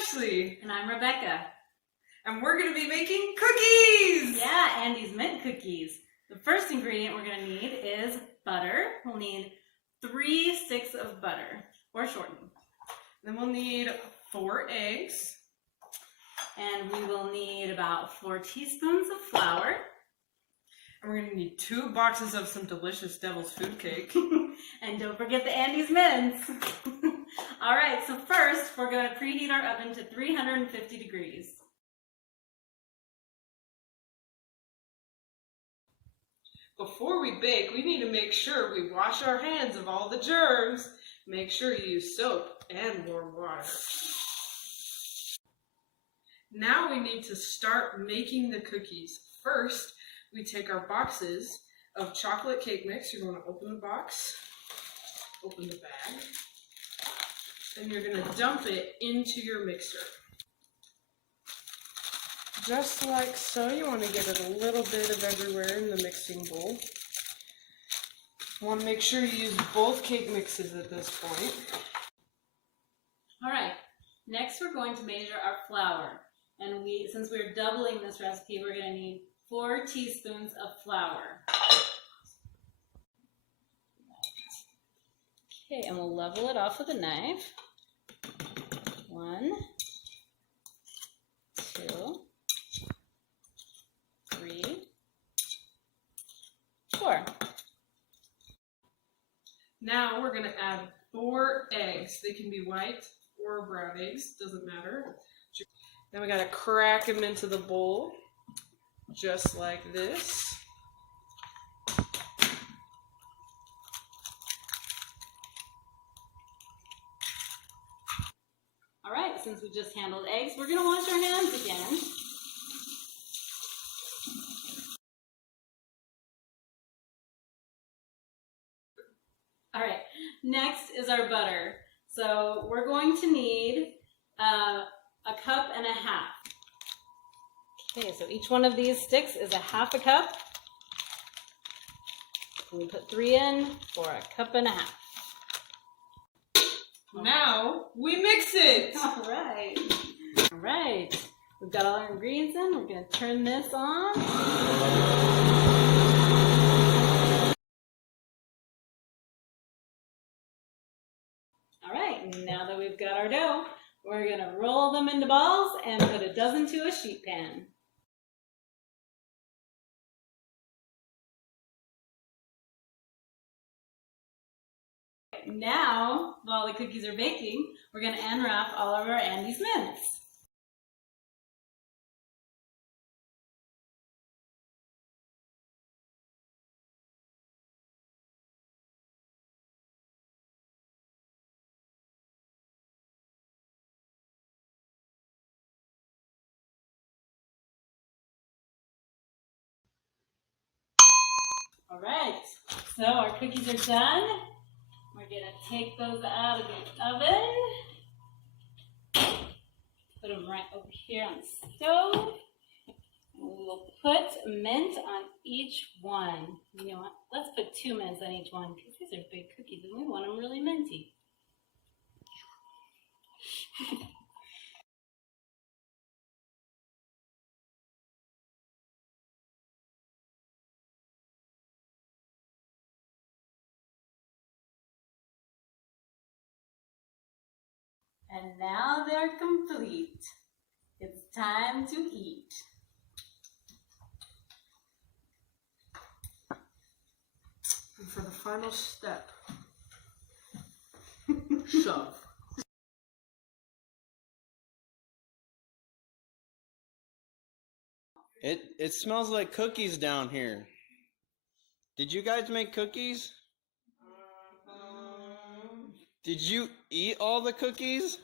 Ashley. And I'm Rebecca. And we're going to be making cookies! Yeah, Andy's Mint Cookies. The first ingredient we're going to need is butter. We'll need 3 sticks of butter, or shortening. Then we'll need 4 eggs. And we will need about 4 teaspoons of flour. And we're going to need 2 boxes of some delicious Devil's Food Cake. And don't forget the Andy's Mints. All right, so first we're going to preheat our oven to 350 degrees. Before we bake, we need to make sure we wash our hands of all the germs. Make sure you use soap and warm water. Now we need to start making the cookies. First, we take our boxes of chocolate cake mix. You're going to open the box, open the bag, and you're going to dump it into your mixer. Just like so. You want to get it a little bit of everywhere in the mixing bowl. You want to make sure you use both cake mixes at this point. All right, next we're going to measure our flour. And since we're doubling this recipe, we're going to need 4 teaspoons of flour. Okay, and we'll level it off with a knife. 1, 2, 3, 4. Now we're going to add 4 eggs. They can be white or brown eggs, doesn't matter. Then we got to crack them into the bowl, just like this. All right, since we just handled eggs, we're going to wash our hands again. All right, next is our butter. So we're going to need a cup and a half. Okay, so each one of these sticks is a half a cup. We put 3 in for a cup and a half. Now we mix it. All right. All right. We've got all our ingredients in. We're going to turn this on. All right. Now that we've got our dough, we're going to roll them into balls and put a dozen to a sheet pan. Now, while the cookies are baking, we're going to unwrap all of our Andy's Mints. All right, so our cookies are done. We're going to take those out of the oven. Put them right over here on the stove. And we will put mint on each one. You know what? Let's put 2 mints on each one because these are big cookies and we want them really minty. And now they're complete. It's time to eat. And for the final step, shove. It smells like cookies down here. Did you guys make cookies? Did you eat all the cookies?